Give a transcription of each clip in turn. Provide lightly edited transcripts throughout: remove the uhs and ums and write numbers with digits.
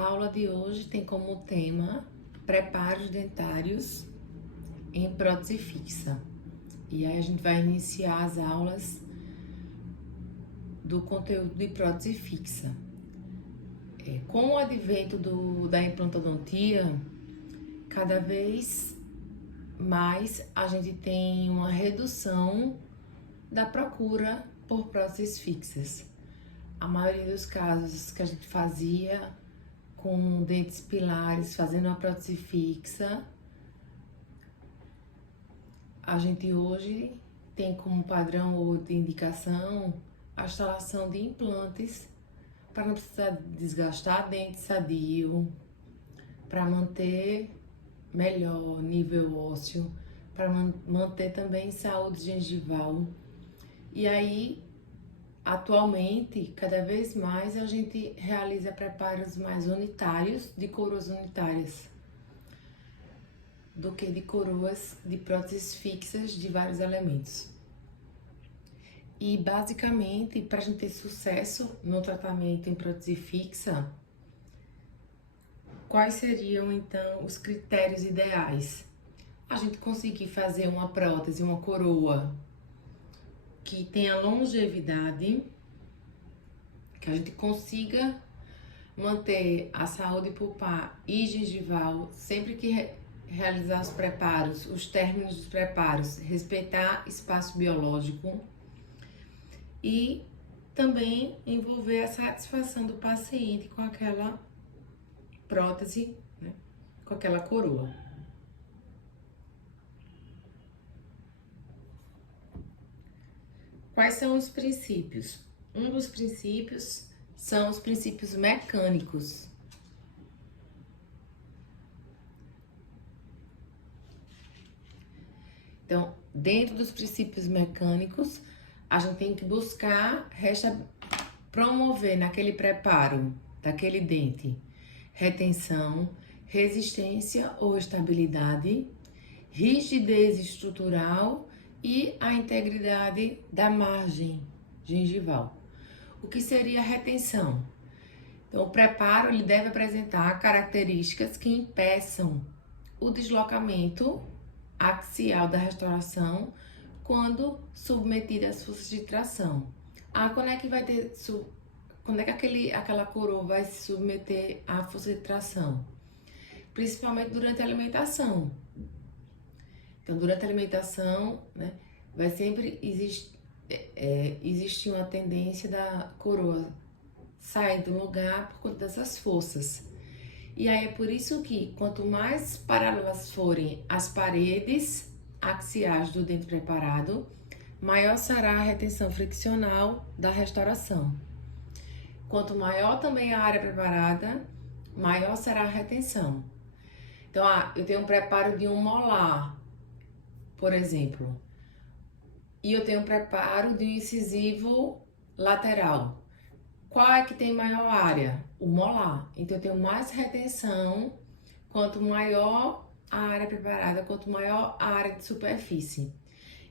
aula de hoje tem como tema preparos dentários em prótese fixa. E aí a gente vai iniciar as aulas do conteúdo de prótese fixa. Com o advento da implantodontia, cada vez mais a gente tem uma redução da procura por próteses fixas. A maioria dos casos que a gente fazia com dentes pilares, fazendo uma prótese fixa, a gente hoje tem como padrão ou de indicação a instalação de implantes para não precisar desgastar dente sadio, para manter melhor nível ósseo, para manter também saúde gengival. E aí, atualmente, cada vez mais a gente realiza preparos mais unitários, de coroas unitárias, do que de coroas de próteses fixas de vários elementos. E basicamente, para a gente ter sucesso no tratamento em prótese fixa, quais seriam então os critérios ideais? A gente conseguir fazer uma prótese, uma coroa que tenha longevidade, que a gente consiga manter a saúde pulpar e gengival sempre que realizar os preparos, os términos dos preparos, respeitar espaço biológico e também envolver a satisfação do paciente com aquela prótese, né, com aquela coroa. Quais são os princípios? Um dos princípios são os princípios mecânicos. Então, dentro dos princípios mecânicos, a gente tem que buscar promover naquele preparo daquele dente retenção, resistência ou estabilidade, rigidez estrutural e a integridade da margem gengival. O que seria a retenção? Então, o preparo ele deve apresentar características que impeçam o deslocamento axial da restauração quando submetida às forças de tração. Quando é que vai ter quando é que aquela coroa vai se submeter à força de tração? Principalmente durante a alimentação. Então, durante a alimentação, né, vai sempre existir uma tendência da coroa sair do lugar por conta dessas forças. E aí é por isso que quanto mais paralelas forem as paredes axiais do dente preparado, maior será a retenção friccional da restauração. Quanto maior também a área preparada, maior será a retenção. Então, eu tenho um preparo de um molar, por exemplo, e eu tenho um preparo de um incisivo lateral. Qual é que tem maior área? O molar. Então, eu tenho mais retenção, quanto maior a área preparada, quanto maior a área de superfície.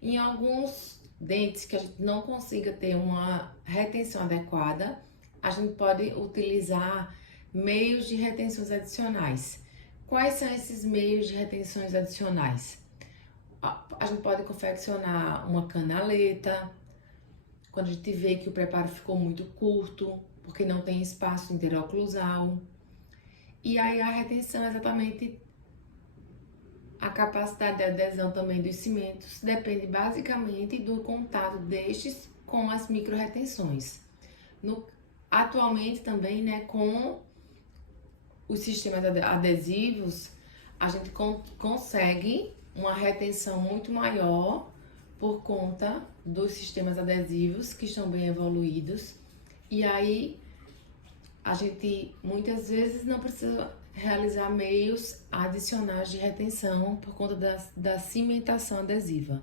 Em alguns dentes que a gente não consiga ter uma retenção adequada, a gente pode utilizar meios de retenções adicionais. Quais são esses meios de retenções adicionais? A gente pode confeccionar uma canaleta, quando a gente vê que o preparo ficou muito curto, porque não tem espaço interoclusal. E aí a retenção é exatamente a capacidade de adesão também dos cimentos, depende basicamente do contato destes com as micro-retenções. Atualmente também, né, com os sistemas adesivos, a gente consegue uma retenção muito maior por conta dos sistemas adesivos que estão bem evoluídos. E aí, a gente muitas vezes não precisa realizar meios adicionais de retenção por conta da cimentação adesiva.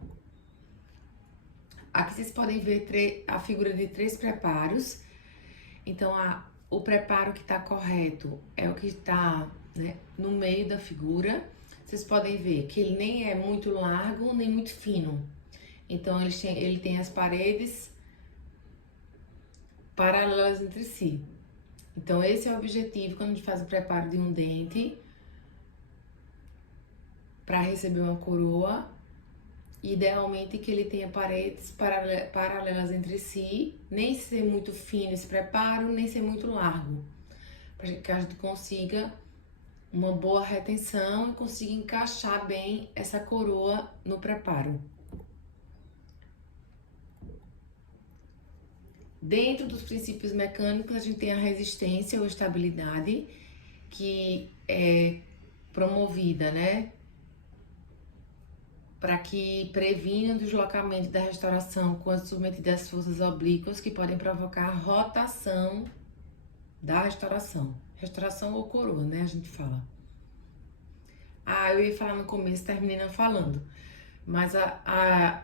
Aqui vocês podem ver a figura de 3 preparos. Então, o preparo que está correto é o que está, né, no meio da figura. Vocês podem ver que ele nem é muito largo, nem muito fino. Então, ele tem as paredes paralelas entre si. Então, esse é o objetivo quando a gente faz o preparo de um dente para receber uma coroa. Idealmente que ele tenha paredes paralelas entre si, nem ser muito fino esse preparo, nem ser muito largo, para que a gente consiga uma boa retenção e consiga encaixar bem essa coroa no preparo. Dentro dos princípios mecânicos, a gente tem a resistência ou estabilidade, que é promovida, né, para que previna o deslocamento da restauração quando submetida às forças oblíquas que podem provocar rotação da restauração. Restauração ou coroa, né, a gente fala. Eu ia falar no começo, terminei não falando. Mas a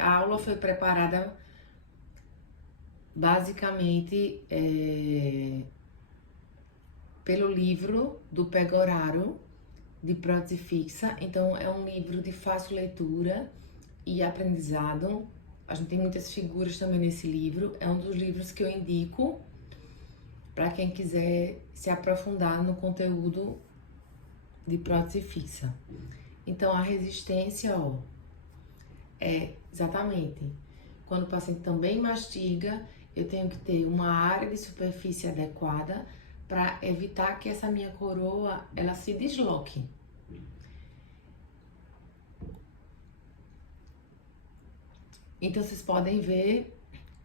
aula foi preparada basicamente pelo livro do Pegoraro, de prótese fixa. Então é um livro de fácil leitura e aprendizado. A gente tem muitas figuras também nesse livro. É um dos livros que eu indico para quem quiser se aprofundar no conteúdo de prótese fixa. Então a resistência, é exatamente quando o paciente também mastiga, eu tenho que ter uma área de superfície adequada para evitar que essa minha coroa ela se desloque. Então vocês podem ver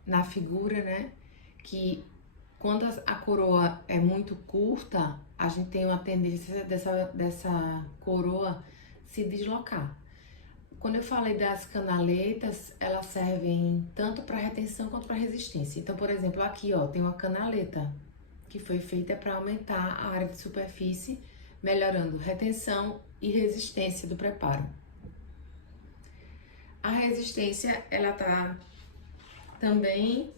na figura, né, que quando a coroa é muito curta, a gente tem uma tendência dessa coroa se deslocar. Quando eu falei das canaletas, elas servem tanto para retenção quanto para resistência. Então, por exemplo, aqui, tem uma canaleta que foi feita para aumentar a área de superfície, melhorando retenção e resistência do preparo. A resistência, ela tá também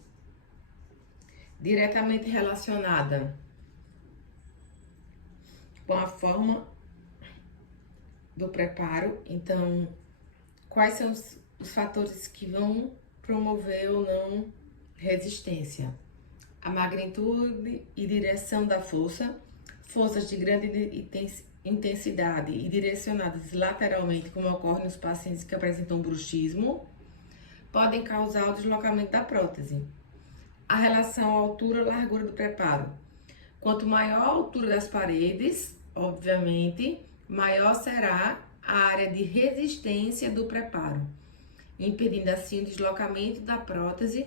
diretamente relacionada com a forma do preparo. Então, quais são os fatores que vão promover ou não resistência? A magnitude e direção da força, forças de grande intensidade e direcionadas lateralmente, como ocorre nos pacientes que apresentam bruxismo, podem causar o deslocamento da prótese. A relação altura-largura do preparo. Quanto maior a altura das paredes, obviamente, maior será a área de resistência do preparo, impedindo assim o deslocamento da prótese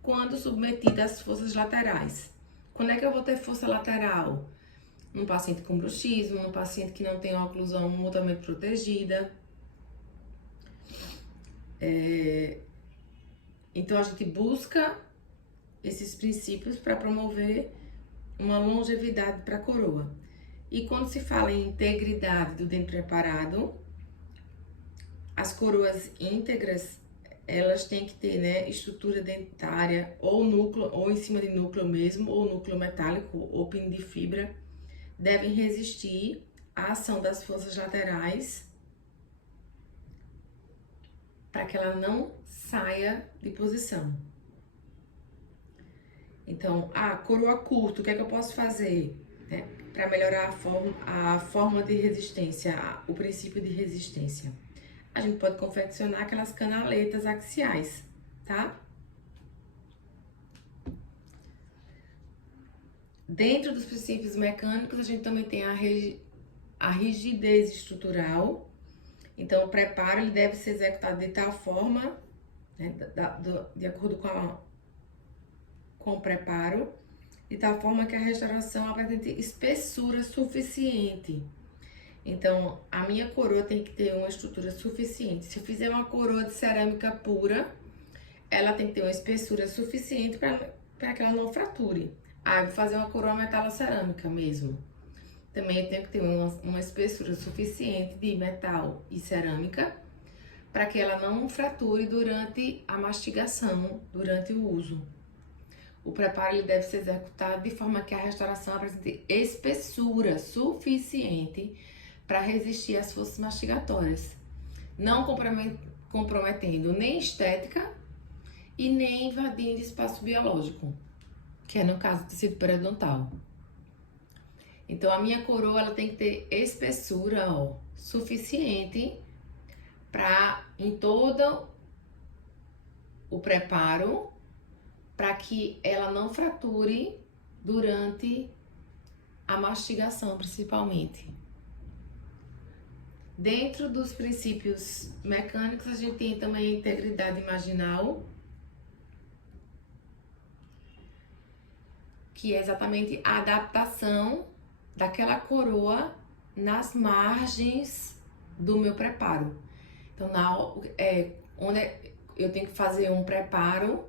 quando submetida às forças laterais. Quando é que eu vou ter força lateral? Num paciente com bruxismo, num paciente que não tem oclusão mutuamente protegida. Então a gente busca esses princípios para promover uma longevidade para a coroa. E quando se fala em integridade do dente preparado, as coroas íntegras, elas têm que ter, né, estrutura dentária ou núcleo, ou em cima de núcleo mesmo, ou núcleo metálico, ou pino de fibra, devem resistir à ação das forças laterais para que ela não saia de posição. Então, coroa curta, o que é que eu posso fazer, né, para melhorar a forma de resistência, o princípio de resistência? A gente pode confeccionar aquelas canaletas axiais, tá? Dentro dos princípios mecânicos, a gente também tem a rigidez estrutural. Então, o preparo ele deve ser executado de tal forma, né, de acordo com o preparo, de tal forma que a restauração apresente espessura suficiente. Então, a minha coroa tem que ter uma estrutura suficiente. Se eu fizer uma coroa de cerâmica pura, ela tem que ter uma espessura suficiente para que ela não frature. Eu vou fazer uma coroa metalocerâmica mesmo. Também eu tenho que ter uma espessura suficiente de metal e cerâmica para que ela não frature durante a mastigação, durante o uso. O preparo ele deve ser executado de forma que a restauração apresente espessura suficiente para resistir às forças mastigatórias, não comprometendo nem estética e nem invadindo espaço biológico. que é no caso do tecido periodontal. Então, a minha coroa ela tem que ter espessura, ó, suficiente para em todo o preparo, para que ela não frature durante a mastigação, principalmente. Dentro dos princípios mecânicos, a gente tem também a integridade imaginal, que é exatamente a adaptação daquela coroa nas margens do meu preparo. Então, onde eu tenho que fazer um preparo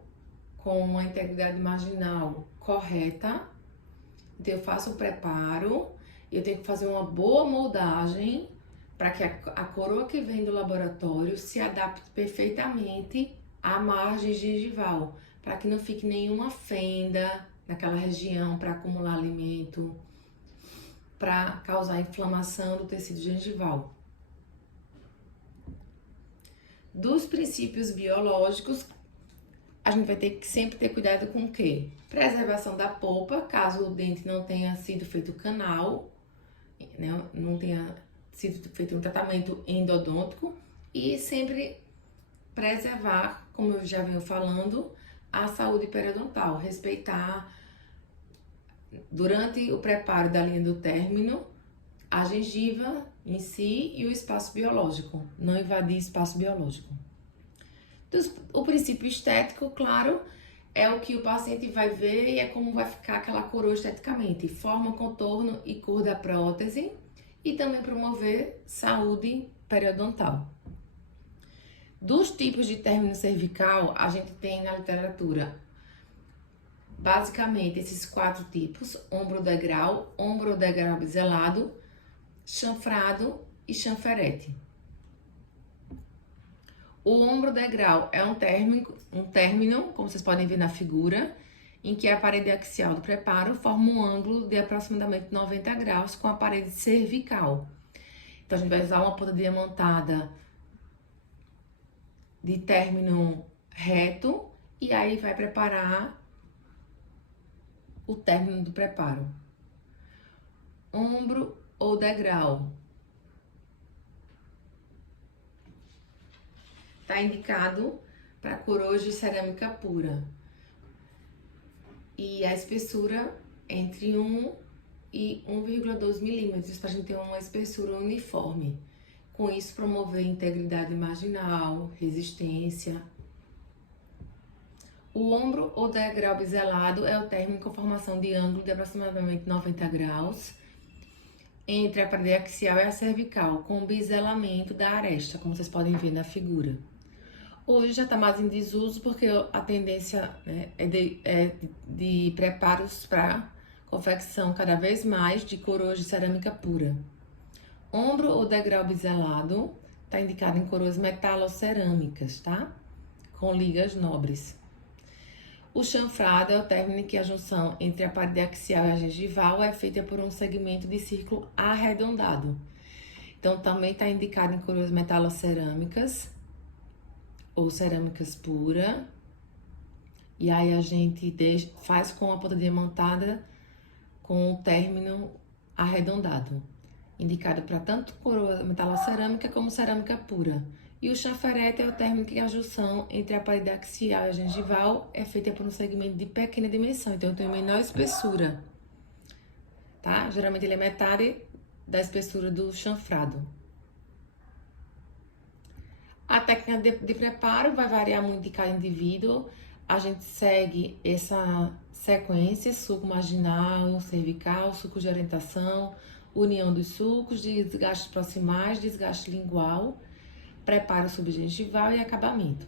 com uma integridade marginal correta. Então, eu faço o preparo, eu tenho que fazer uma boa moldagem para que a coroa que vem do laboratório se adapte perfeitamente à margem gengival, para que não fique nenhuma fenda naquela região para acumular alimento, para causar inflamação do tecido gengival. Dos princípios biológicos, a gente vai ter que sempre ter cuidado com o quê? Preservação da polpa, caso o dente não tenha sido feito canal, né? Não tenha sido feito um tratamento endodôntico, e sempre preservar, como eu já venho falando, a saúde periodontal, respeitar durante o preparo da linha do término a gengiva em si e o espaço biológico, não invadir espaço biológico. O princípio estético, claro, é o que o paciente vai ver e é como vai ficar aquela coroa esteticamente, forma, contorno e cor da prótese, e também promover saúde periodontal. Dos tipos de término cervical, a gente tem na literatura basicamente esses 4 tipos: ombro degrau biselado, chanfrado e chanferete. O ombro degrau é um término, como vocês podem ver na figura, em que a parede axial do preparo forma um ângulo de aproximadamente 90 graus com a parede cervical. Então, a gente vai usar uma ponta diamantada de término reto e aí vai preparar o término do preparo. Ombro ou degrau. Está indicado para coroas de cerâmica pura. E a espessura entre 1 e 1,2 milímetros, para a gente ter uma espessura uniforme. Com isso, promover integridade marginal, resistência. O ombro ou degrau biselado é o término com formação de ângulo de aproximadamente 90 graus entre a parede axial e a cervical, com biselamento da aresta, como vocês podem ver na figura. Hoje já está mais em desuso porque a tendência, né, é de preparos para confecção cada vez mais de coroas de cerâmica pura. Ombro ou degrau biselado está indicado em coroas metalocerâmicas, tá? Com ligas nobres. O chanfrado é o término em que a junção entre a parede axial e a gengival é feita por um segmento de círculo arredondado. Então, também está indicado em coroas metalocerâmicas ou cerâmicas pura. E aí a gente faz com a ponta diamantada com o término arredondado, indicado para tanto coroa metalocerâmica como cerâmica pura. E o chanferete é o término que a junção entre a parede axial e a gengival é feita por um segmento de pequena dimensão, então tem menor espessura, tá? Geralmente ele é metade da espessura do chanfrado. A técnica de preparo vai variar muito de cada indivíduo. A gente segue essa sequência: suco marginal, cervical, suco de orientação, união dos sucos, desgastes proximais, desgaste lingual, preparo subgengival e acabamento.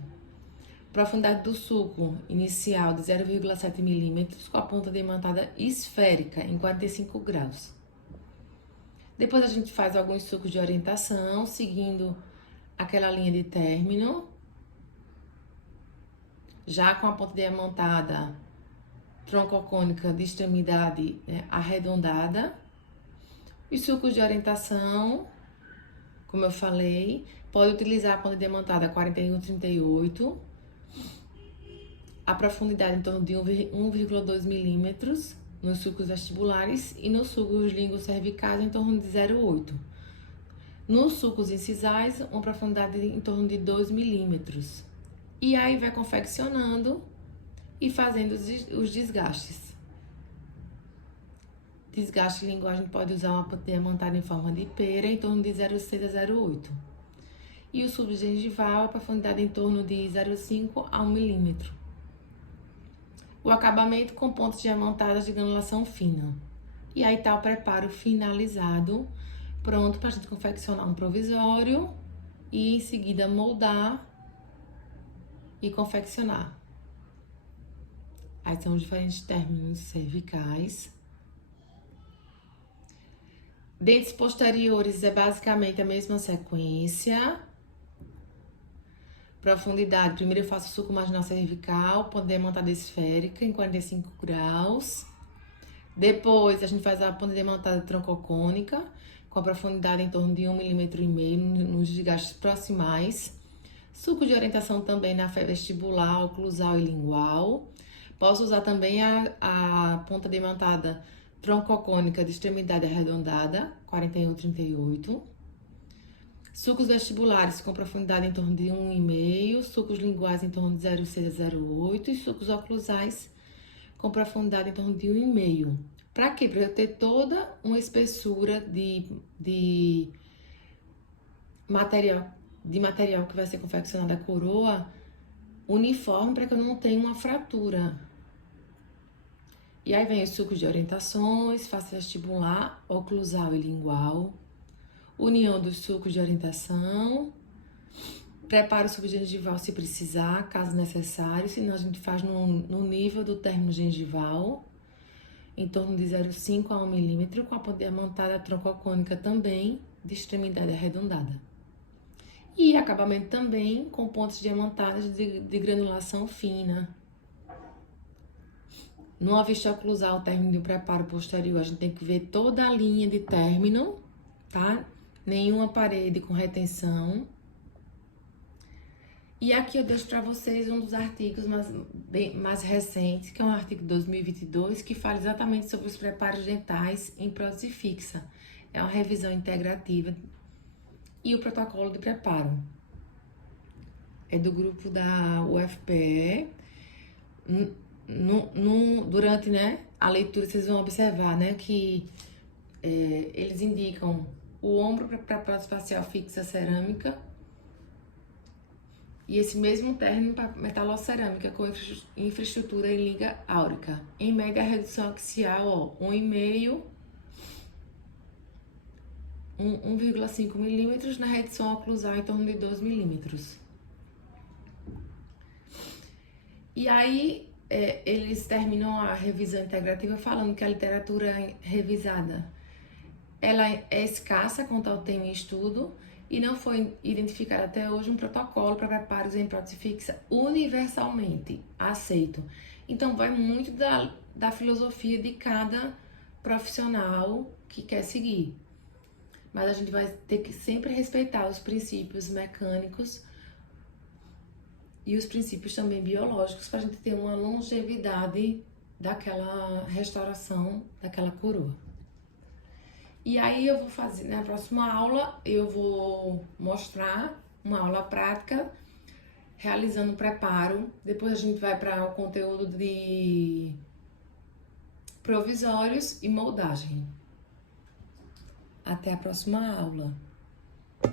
Profundidade do suco inicial de 0,7 milímetros com a ponta diamantada esférica em 45 graus. Depois a gente faz alguns sucos de orientação, seguindo aquela linha de término, já com a ponta diamantada troncocônica de extremidade, né, arredondada. Os sucos de orientação, como eu falei, pode utilizar a ponta diamantada 41-38. a profundidade em torno de 1,2 milímetros nos sulcos vestibulares e nos sulcos língua-cervicais em torno de 0,8. Nos sulcos incisais, uma profundidade em torno de 2 milímetros. E aí vai confeccionando e fazendo os desgastes. Desgaste lingual, a gente pode usar uma ponta diamantada em forma de pera em torno de 0,6 a 0,8. E o subgengival, a profundidade em torno de 0,5 a 1 milímetro. O acabamento com pontas diamantadas de granulação fina. E aí tá o preparo finalizado, pronto para a gente confeccionar um provisório e em seguida moldar e confeccionar. Aí são os diferentes términos cervicais. Dentes posteriores é basicamente a mesma sequência. Profundidade, primeiro eu faço o sulco marginal cervical, ponta diamantada esférica em 45 graus. Depois a gente faz a ponta diamantada troncocônica, com a profundidade em torno de 1,5 mm nos desgastes proximais. Sulco de orientação também na fé vestibular, oclusal e lingual. Posso usar também a ponta diamantada troncocônica de extremidade arredondada, 41,38. Sulcos vestibulares com profundidade em torno de 1,5, sulcos linguais em torno de 0,6 a 0,8 e sulcos oclusais com profundidade em torno de 1,5. Para quê? Para eu ter toda uma espessura de material que vai ser confeccionada a coroa uniforme para que eu não tenha uma fratura. E aí vem os sulcos de orientações, face vestibular, oclusal e lingual. União dos sulcos de orientação. Preparo subgengival se precisar, caso necessário. Senão a gente faz no nível do término gengival, em torno de 0,5 a 1 milímetro, com a ponta diamantada troncocônica também, de extremidade arredondada. E acabamento também com pontas diamantadas de granulação fina. Numa vista oclusal, o término de um preparo posterior, a gente tem que ver toda a linha de término, tá? Nenhuma parede com retenção. E aqui eu deixo para vocês um dos artigos mais recentes, que é um artigo de 2022, que fala exatamente sobre os preparos dentais em prótese fixa. É uma revisão integrativa e o protocolo de preparo. É do grupo da UFPE. Durante, né, a leitura, vocês vão observar, né, que eles indicam o ombro para prótese facial fixa cerâmica e esse mesmo término para metalocerâmica com infraestrutura em liga áurica. Em média, a redução axial, 1,5 milímetros, na redução oclusal em torno de 2 milímetros. E aí, eles terminam a revisão integrativa falando que a literatura revisada ela é escassa quanto ao tema em estudo e não foi identificado até hoje um protocolo para preparos em prótese fixa universalmente aceito. Então, vai muito da filosofia de cada profissional que quer seguir. Mas a gente vai ter que sempre respeitar os princípios mecânicos e os princípios também biológicos para a gente ter uma longevidade daquela restauração, daquela coroa. E aí eu vou fazer, na próxima aula, eu vou mostrar uma aula prática, realizando o preparo. Depois a gente vai para o conteúdo de provisórios e moldagem. Até a próxima aula.